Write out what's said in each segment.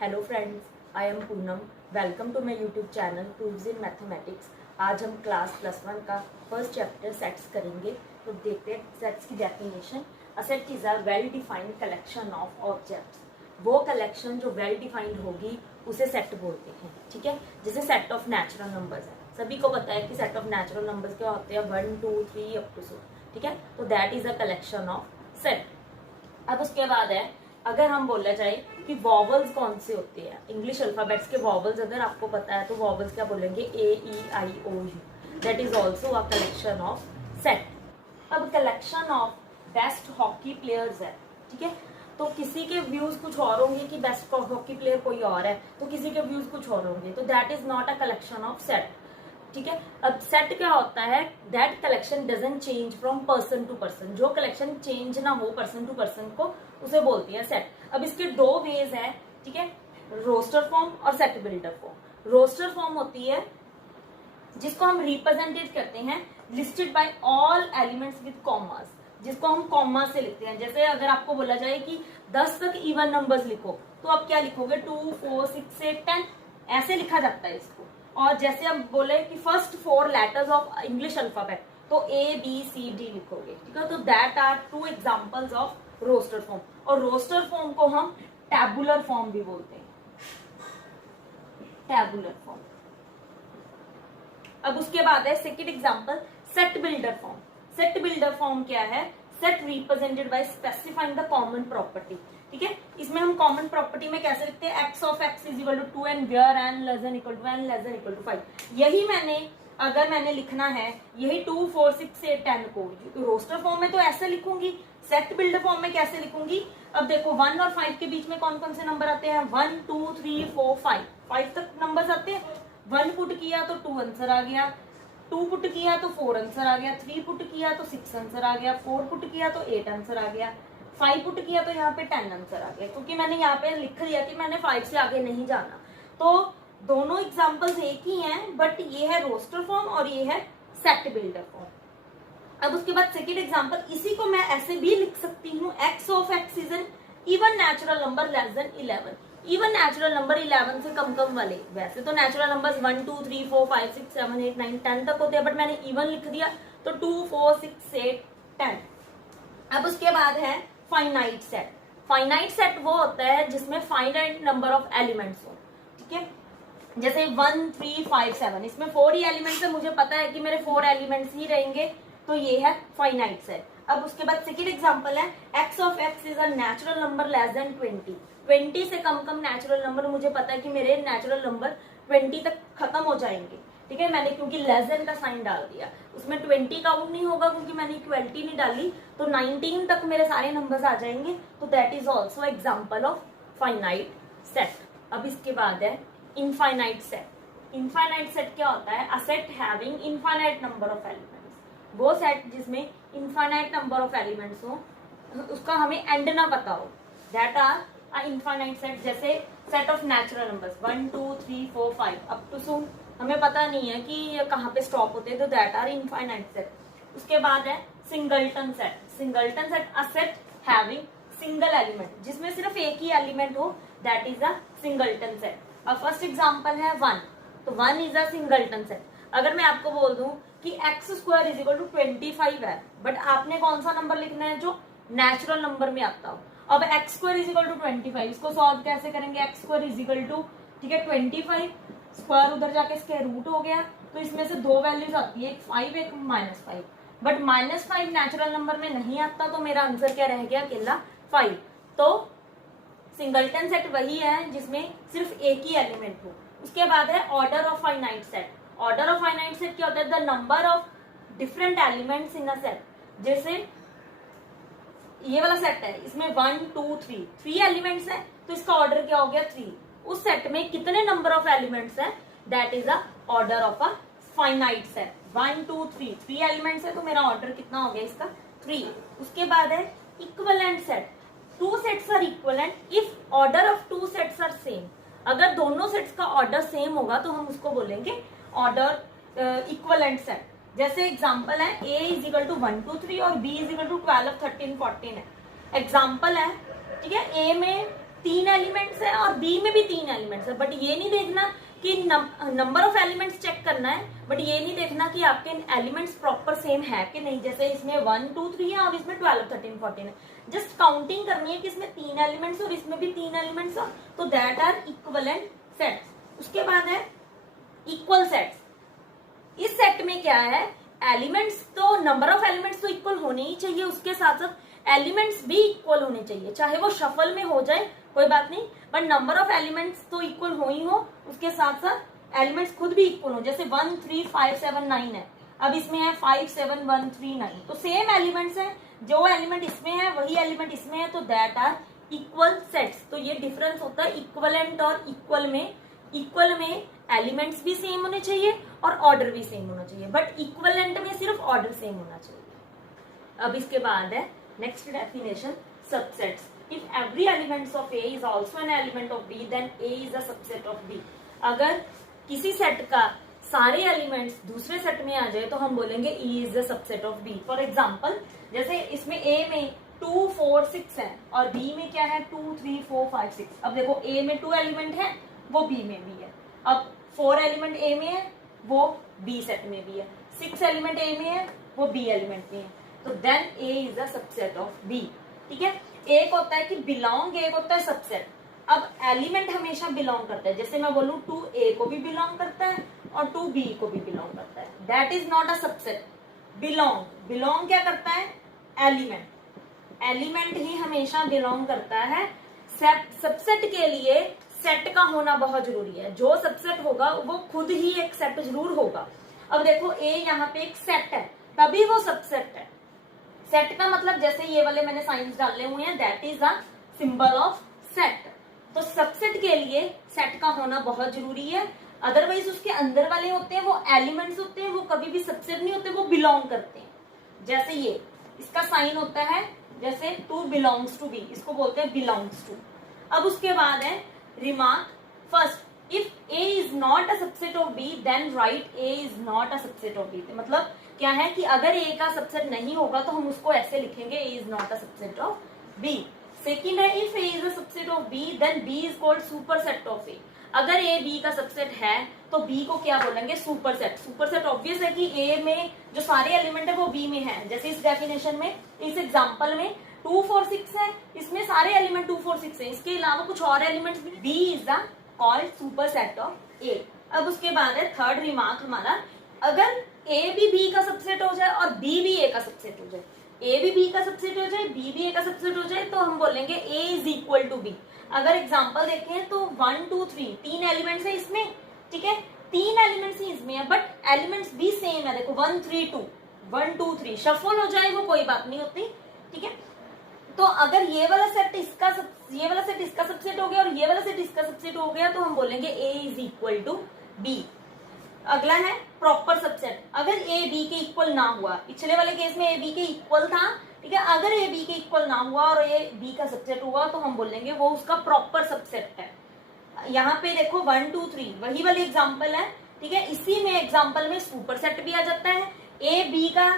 Hello friends, I am Poonam. Welcome to my YouTube channel proves in mathematics. आज हम class +1 का first chapter sets करेंगे। तो देखते हैं सेट्स की definition. A set is a well defined collection of objects. वो कलेक्शन जो वेल डिफाइंड होगी उसे सेट बोलते हैं, ठीक है। जैसे सेट ऑफ नेचुरल नंबर्स है, सभी को पता है कि सेट ऑफ नेचुरल नंबर्स क्या होते हैं, 1 2 3 अप टू 6, ठीक है। तो that is a collection of set. अब उसके बाद है, अगर हम बोला जाए कि वॉवल्स कौन से होते हैं, इंग्लिश अल्फाबेट्स के वॉवल्स अगर आपको पता है तो वॉवल्स क्या बोलेंगे, AEIOU। That is also a collection of set. अब collection of best hockey players है, ठीक है। तो किसी के व्यूज कुछ और होंगे कि बेस्ट हॉकी प्लेयर कोई और है, तो किसी के व्यूज कुछ और होंगे, तो that is not a collection of set, ठीक है। अब सेट क्या होता है, that collection doesn't change from person to person. जो कलेक्शन चेंज ना हो पर्सन टू पर्सन को, उसे बोलती है सेट। अब इसके दो वेज है, ठीक है, रोस्टर फॉर्म और set builder form. Roster form होती है जिसको हम रिप्रेजेंटेड करते हैं listed by all elements with commas, जिसको हम कॉमा से लिखते हैं। जैसे अगर आपको बोला जाए कि 10 तक इवन नंबर्स लिखो, तो आप क्या लिखोगे, 2 4 6 8 10, ऐसे लिखा जाता है इसको। और जैसे हम बोले कि first 4 letters of English alphabet, तो ABCD लिखोगे, ठीक है। तो that are 2 examples of roster form. और रोस्टर फॉर्म को हम टैबुलर फॉर्म भी बोलते हैं, टैबुलर फॉर्म। अब उसके बाद है second example, set builder form. Set builder form क्या है, set represented by specifying the common property, ठीक है। इसमें हम कॉमन प्रॉपर्टी में कैसे लिखते हैं, x of x is equal to 2 and where n less than equal to n less than equal to 5। यही अगर मैंने लिखना है यही 2 4 6 8 10 को रोस्टर फॉर्म में तो ऐसे लिखूंगी, सेट बिल्डर फॉर्म में कैसे लिखूंगी। अब देखो 1 और 5 के बीच में कौन कौन से नंबर आते हैं, 1 2 3 4 5 तक नंबर्स आते हैं। 1 पुट किया तो 2 आंसर आ गया, 2 पुट किया तो 4 आंसर आ गया, 3 पुट किया तो 6 आंसर आ गया, 4 पुट किया तो 8 आंसर आ गया, 5 पुट किया तो यहाँ पे 10 आंसर आ गया, क्योंकि मैंने यहाँ पे लिख लिया कि मैंने 5 से आगे नहीं जाना। तो दोनों एग्जांपल्स एक ही हैं, बट ये है रोस्टर फॉर्म और ये है सेट बिल्डर फॉर्म। अब उसके बाद सेकेंड एग्जांपल, इसी को मैं ऐसे भी लिख सकती हूँ, x of x is an even natural number less than 11। Even natural number 11 से कम कम वाले, वैसे तो नेचुरल नंबर्स 1 2 3 4 5 6 7 8 9 10 तक होते हैं, बट मैंने इवन लिख दिया तो 2 4 6 8 10। अब उसके बाद है फाइनाइट सेट। फाइनाइट सेट वो होता है जिसमें फाइनाइट नंबर ऑफ एलिमेंट्स हो, ठीक है। जैसे 1 3 5 7, इसमें 4 ही एलिमेंट्स है, मुझे पता है कि मेरे 4 एलिमेंट्स ही रहेंगे, तो ये है फाइनाइट सेट। अब उसके बाद सेकेंड एग्जांपल है, x of x is a natural number less than 20। 20 से कम कम नेचुरल नंबर, मुझे पता है कि मेरे नेचुरल नंबर 20 तक खत्म हो जाएंगे, ठीक है। मैंने क्योंकि लेस देन का साइन डाल दिया, उसमें 20 काउंट नहीं होगा क्योंकि मैंने इक्वलिटी नहीं डाली, तो 19 तक मेरे सारे नंबर्स आ जाएंगे, तो that is also example of finite set. अब इसके बाद है इनफाइनाइट सेट। इनफाइनाइट सेट क्या होता है, a set having infinite number of elements. वो सेट जिसमें इनफाइनाइट नंबर ऑफ एलिमेंट्स हो, उसका हमें एंड ना पता हो, that are a infinite set. जैसे set of natural numbers 1 2 3 4 5 up to so, हमें पता नहीं है कि ये कहाँ पे स्टॉप होते हैं, तो दैट आर इनफाइनाइट सेट। उसके बाद है सिंगलटन सेट। सिंगलटन सेट, अ सेट हैविंग सिंगल एलिमेंट, जिसमें सिर्फ एक ही एलिमेंट हो, that is a singleton set. अब फर्स्ट एग्जांपल है 1, तो 1 इज अ सिंगलटन सेट। अगर मैं आपको बोल दूं कि x² इज इक्वल टू 25 है, बट आपने कौन सा नंबर लिखना है, जो नेचुरल नंबर में आता हो। अब x² इज इक्वल टू 25, इसको सॉल्व कैसे करेंगे, x² इज इक्वल टू, ठीक है, 25 स्क्वायर उधर जाके इसके रूट हो गया, तो इसमें से 2 वैल्यूज आती है, एक 5 एक -5, बट -5 नेचुरल नंबर में नहीं आता, तो मेरा आंसर क्या रह गया, अकेला 5। तो सिंगलटन सेट वही है जिसमें सिर्फ एक ही एलिमेंट हो। उसके बाद है order of finite set. Order of finite set क्या होता है, the number of different elements in a set. जैसे ये वाला सेट है, इसमें 1 2 3 एलिमेंट्स है, तो इसका ऑर्डर क्या हो गया, 3। उस सेट में कितने नंबर ऑफ एलिमेंट्स है, that is a order of a finite set. 1 2 3 elements है, तो मेरा ऑर्डर कितना हो गया इसका, 3। उसके बाद है equivalent set. 2 sets are equivalent if order of 2 sets are same. अगर दोनों सेट्स का ऑर्डर सेम होगा तो हम उसको बोलेंगे ऑर्डर इक्विवेलेंट सेट। जैसे एग्जांपल है a इज इक्वल टू 1 2 3 और b इज इक्वल टू 12 13 14 है, एग्जांपल है, ठीक है। a में 3 एलिमेंट्स है और बी में भी 3 एलिमेंट्स है, बट ये नहीं देखना कि नंबर ऑफ एलिमेंट्स चेक करना है, बट ये नहीं देखना कि आपके एलिमेंट्स प्रॉपर सेम है कि नहीं। जैसे इसमें 1 2 3 है और इसमें 12 13 14 है, जस्ट काउंटिंग करनी है कि इसमें 3 एलिमेंट्स और इसमें भी 3 एलिमेंट्स हो, तो दैट आर इक्विवेलेंट सेट्स। उसके बाद है इक्वल सेट्स। इस सेट में क्या है, एलिमेंट्स तो नंबर ऑफ एलिमेंट्स तो इक्वल होने ही चाहिए, उसके साथ साथ एलिमेंट्स भी इक्वल होने चाहिए, चाहे वो शफल में हो जाए कोई बात नहीं, बट नंबर ऑफ एलिमेंट्स तो इक्वल हो ही हो, उसके साथ साथ एलिमेंट्स खुद भी इक्वल हो। जैसे 1 3 5 7 9 है, अब इसमें है 5 7 1 3 9, तो सेम एलिमेंट्स है, जो एलिमेंट इसमें है वही एलिमेंट इसमें है, तो दैट आर इक्वल सेट्स। तो ये डिफरेंस होता है इक्वलेंट और इक्वल में। इक्वल में एलिमेंट्स भी सेम होने चाहिए और ऑर्डर भी सेम होना चाहिए, बट इक्वलेंट में सिर्फ ऑर्डर सेम होना चाहिए। अब इसके बाद है next definition, subsets. If every element of A is also an element of B, then A is a subset of B. अगर किसी सेट का सारे एलिमेंट्स दूसरे सेट में आ जाए तो हम बोलेंगे E is a subset of B. For example, जैसे इसमें A में 2 4 6 है और B में क्या है 2 3 4 5 6। अब देखो A में 2 एलिमेंट है, वो B में भी है। अब 4 एलिमेंट A में है, वो B सेट में भी है। 6 एलिमेंट A में है, वो B एलिमेंट में है, तो then A is a subset of B। ठीक है, एक होता है कि बिलोंग, एक होता है सबसेट। अब एलिमेंट हमेशा बिलोंग करता है, जैसे मैं बोलूं 2A को भी बिलोंग करता है और 2B को भी बिलोंग करता है, that is not a subset. Belong क्या करता है, एलिमेंट ही हमेशा बिलोंग करता है। सबसेट के लिए सेट का होना बहुत जरूरी है, जो सबसेट होगा वो खुद ही एक सेट जरूर होगा। अब देखो A यहाँ पे एक सेट है, तभी वो सबसेट है। सेट का मतलब जैसे ये वाले मैंने साइंस डाले हुए हैं, that is a symbol of set. तो सबसेट के लिए सेट का होना बहुत जरूरी है, अदरवाइज उसके अंदर वाले होते हैं वो एलिमेंट्स होते हैं, वो कभी भी सबसेट नहीं होते, वो बिलोंग करते हैं। जैसे ये इसका साइन होता है, जैसे 2 बिलोंग्स टू बी, इसको बोलते हैं बिलोंग्स टू। अब उसके बाद है remark. First, if A is not a subset of B, then write A is not a subset of B। मतलब क्या है कि अगर A का सबसेट नहीं होगा तो हम उसको ऐसे लिखेंगे A is not a subset of B। Second है, if A is a subset of B, then B is called superset of A। अगर A B का सबसेट है तो B को क्या बोलेंगे, सुपरसेट। सुपरसेट ऑब्वियस है कि A में जो सारे एलिमेंट है वो B में है, जैसे इस डेफिनेशन में, इस एग्जांपल में 2 4 6 है, इसमें सारे एलिमेंट 2 4 6 है, इसके अलावा कुछ और एलिमेंट्स भी। B is the called superset of A। अब उसके बाद है थर्ड रिमार्क हमारा, अगर A भी B का सबसेट हो जाए और B भी A का सबसेट हो जाए, A भी B का सबसेट हो जाए, B भी A का सबसेट हो जाए, तो हम बोलेंगे A is equal to B। अगर एग्जांपल देखें तो 1 2 3 3 एलिमेंट्स है इसमें, ठीक है, 3 एलिमेंट्स ही इसमें है, बट एलिमेंट्स भी सेम है। देखो 1 3 2 1 2 3 शफल हो जाए वो कोई बात नहीं होती, ठीक है। तो अगर ये वाला सेट इसका सबसेट हो गया और ये वाला सेट इसका सबसेट हो गया, तो हम बोलेंगे A is equal to B। अगला है प्रॉपर सबसेट। अगर A B के इक्वल ना हुआ, पिछले वाले केस में A B के इक्वल था, ठीक है, अगर A B के इक्वल ना हुआ और A B का सबसेट हुआ तो हम बोलेंगे वो उसका प्रॉपर सबसेट है। यहाँ पे देखो 1 2 3 वही वाली एग्जाम्पल है, ठीक है, इसी में एग्जाम्पल में सुपर सेट भी आ जाता है। A B का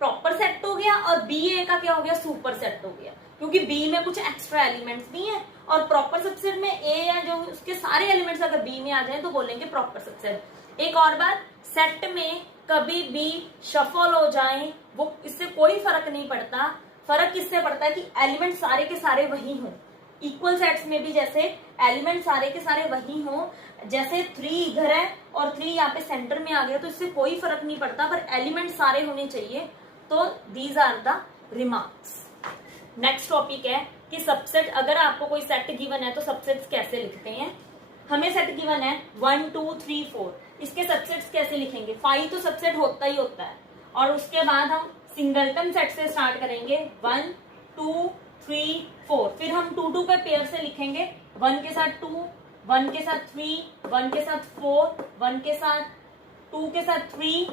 प्रॉपर सेट हो गया और B A का क्या हो गया, सुपर सेट हो गया, क्योंकि B में कुछ एक्स्ट्रा एलिमेंट्स नहीं है और प्रॉपर सबसेट में A या जो उसके सारे एलिमेंट्स अगर B में आ जाए तो बोलेंगे प्रॉपर सबसेट। एक और बात, सेट में कभी भी शफल हो जाए वो इससे कोई फर्क नहीं पड़ता। फर्क किससे पड़ता है कि एलिमेंट सारे के सारे वही हों। इक्वल सेट्स में भी जैसे एलिमेंट सारे के सारे वही हों, जैसे 3 इधर है और 3 यहाँ पे सेंटर में आ गया, तो इससे कोई फर्क नहीं पड़ता, पर एलिमेंट सारे होने चाहिए। तो these are the remarks. Next topic है कि सबसेट, अगर आपको कोई सेट गिवन है तो सबसेट्स कैसे लिखते हैं। हमें सेट गिवन है 1 2 3 4, इसके सबसेट्स कैसे लिखेंगे। 5 तो सबसेट होता ही होता है, और उसके बाद हम सिंगलटन सेट से स्टार्ट करेंगे 1 2 3 4, फिर हम 2 2 पे पेयर से लिखेंगे, 1 के साथ 2, 1 के साथ 3, 1 के साथ 4, 1 के साथ 2 के साथ 3,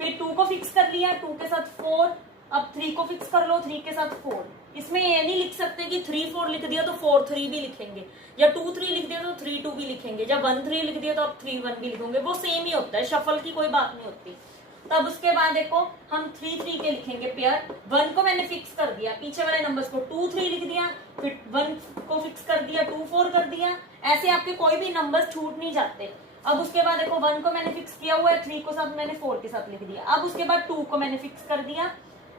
फिर 2 को फिक्स कर लिया, 2 के साथ 4, अब 3 को फिक्स कर लो, 3 के साथ 4। इसमें ये नहीं लिख सकते कि 3 4 लिख दिया तो 4 3 भी लिखेंगे, या 2 3 लिख दिया तो 3 2 भी लिखेंगे, या 1 3 लिख दिया तो आप 3 1 भी लिखेंगे, वो सेम ही होता है, शफल की कोई बात नहीं होती। तब उसके बाद देखो हम 3 3 के लिखेंगे पेयर। 1 को मैंने फिक्स कर दिया, पीछे वाले नंबर्स को 2 3 लिख दिया, फिर 1 को फिक्स कर दिया, 2 4 कर दिया। ऐसे आपके कोई भी नंबर्स छूट नहीं जाते। अब उसके बाद देखो 1 को मैंने फिक्स किया हुआ है, 3 को साथ मैंने 4 के साथ लिख दिया। अब उसके बाद 2 को मैंने फिक्स कर दिया,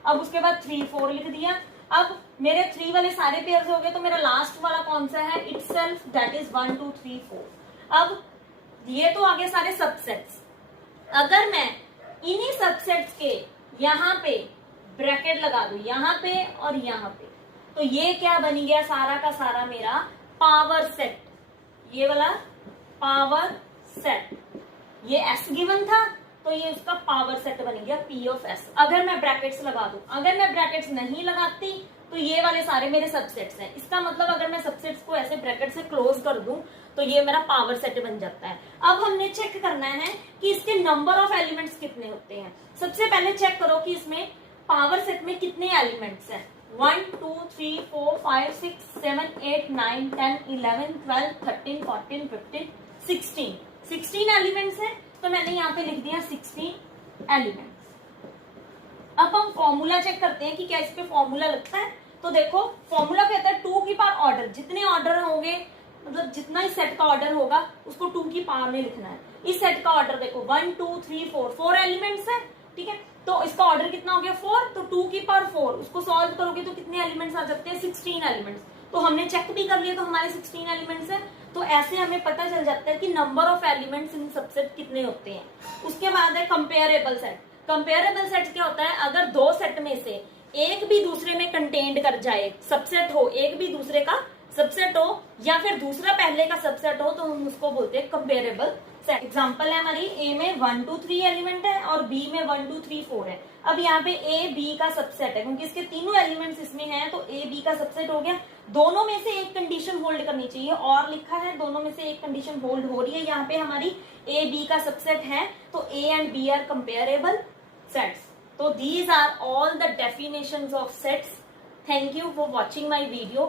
अब उसके बाद 3 4 लिख दिया। अब मेरे 3 वाले सारे पेयर्स हो गए, तो मेरा लास्ट वाला कौन सा है, इटसेल्फ, दैट इज 1 2 3 4। अब ये तो आगे सारे सबसेट्स। अगर मैं इन्हीं सबसेट्स के यहाँ पे ब्रैकेट लगा दूं, यहाँ पे और यहाँ पे, तो ये क्या बन गया, सारा का सारा मेरा पावर सेट। ये वाला पावर सेट, ये एस गिवन था तो ये उसका पावर सेट बन गया पी ऑफ एस। अगर मैं ब्रैकेट्स लगा दूं, अगर मैं ब्रैकेट्स नहीं लगाती तो ये वाले सारे मेरे सबसेट्स हैं। इसका मतलब अगर मैं सबसेट्स को ऐसे ब्रैकेट से क्लोज कर दूं तो ये मेरा पावर सेट बन जाता है। अब हमने चेक करना है कि इसके नंबर ऑफ एलिमेंट्स कितने होते हैं। सबसे पहले चेक करो कि इसमें पावर सेट में कितने एलिमेंट्स हैं। 1 2 3 4 5 6 7 8 9 10 11 12 13 14 15 16 एलिमेंट्स हैं, तो मैंने यहाँ पे लिख दिया 16 एलिमेंट्स। अब हम फॉर्मूला चेक करते हैं कि क्या इस पे फॉर्मूला लगता है। तो देखो फॉर्मूला कहता है 2 की पावर ऑर्डर, जितने ऑर्डर होंगे, मतलब जितना इस सेट का ऑर्डर होगा उसको 2 की पावर में लिखना है। इस सेट का ऑर्डर देखो 1 2 3 4 एलिमेंट्स है, ठीक है। तो इसका ऑर्डर कितना हो गया 4, तो 2 की पावर 4, उसको सॉल्व करोगे तो कितने एलिमेंट्स आ जाते हैं, 16 एलिमेंट्स। तो हमने चेक भी कर लिया, तो हमारे 16 एलिमेंट्स है। तो ऐसे हमें पता चल जाता है कि number of elements in subset कितने होते हैं। उसके बाद है कंपेरेबल सेट। कंपेरेबल सेट क्या होता है, अगर दो सेट में से एक भी दूसरे में कंटेन्ड कर जाए, सबसेट हो, एक भी दूसरे का सबसेट हो या फिर दूसरा पहले का सबसेट हो, तो हम उसको बोलते हैं कंपेरेबल सेट। एग्जांपल है हमारी ए में 1 2 3 एलिमेंट है और बी में 1 2 3 4 है। अब यहाँ पे ए बी का सबसेट है, क्योंकि इसके तीनों एलिमेंट्स इसमें हैं, तो ए बी का सबसेट हो गया। दोनों में से एक कंडीशन होल्ड करनी चाहिए, और लिखा है दोनों में से एक कंडीशन होल्ड हो रही है। यहाँ पे हमारी ए बी का सबसेट है, तो A and B are comparable sets. So these are all the definitions of sets. Thank you for watching my video.